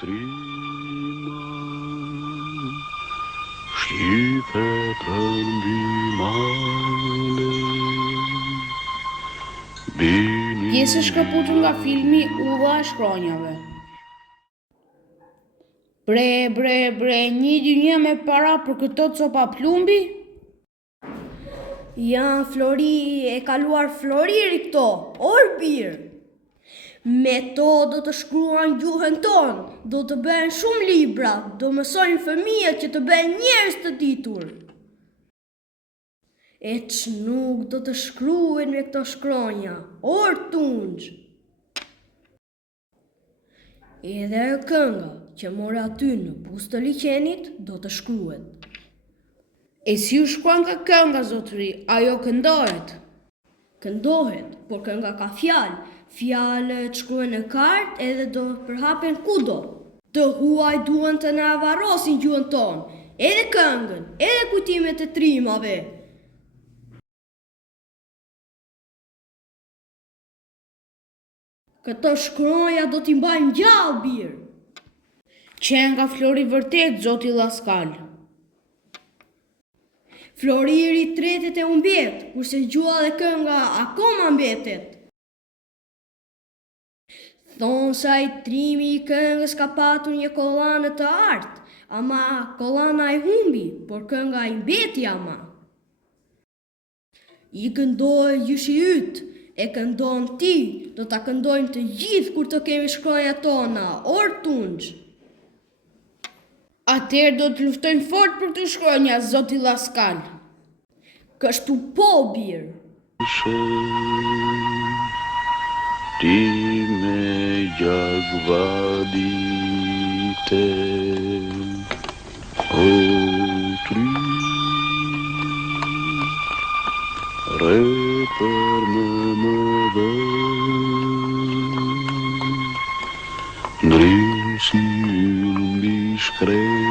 trima, shqipe për mbi male. Pjesë e shkëputur nga filmi Udha e shkronjave. Bre, një dynjë me para për këto copa plumbi? Ja, Flori, e kaluar Floriri këto, or birë. Me to do të shkruan gjuhën tonë, do të bëhen shumë libra, do mësojnë fëmijët që të bëhen njerëz të ditur. E që nuk do të shkruen me këto shkronja, or tunxh. Edhe e kënga që mora aty në buzë të liqenit do të shkruhet. E si u shkruan ka kënga, zotëri, ajo këndohet? Këndohet, por kënga ka fjalë. Fjalët shkruhen në kartë edhe do përhapen kudo. Të huaj duan të na avarosin gjuhën tonë, edhe këngën, edhe kujtimet e trimave. Këto shkronja do t'i mbajnë gjallë birë. Që nga Flori vërtet, zoti Llaskal. Floriri tretet e umbjet, kurse gjua dhe kënga akoma mbetet. Thonë sa i trimi i këngës ka patur një kollanë të artë, ama kollana i humbi, por kënga i mbeti ama. I këndoj gjyshi yt, e këndon ti, do ta këndojnë të gjithë kur të kemi shkronjat tona, or tunxh. Atëherë do të luftojmë fort për të shkronja, zoti Llaskal. Kështu po, birë. Ti me gjak vadite, o tri, re për më dhe, ndrisi mbi shkret.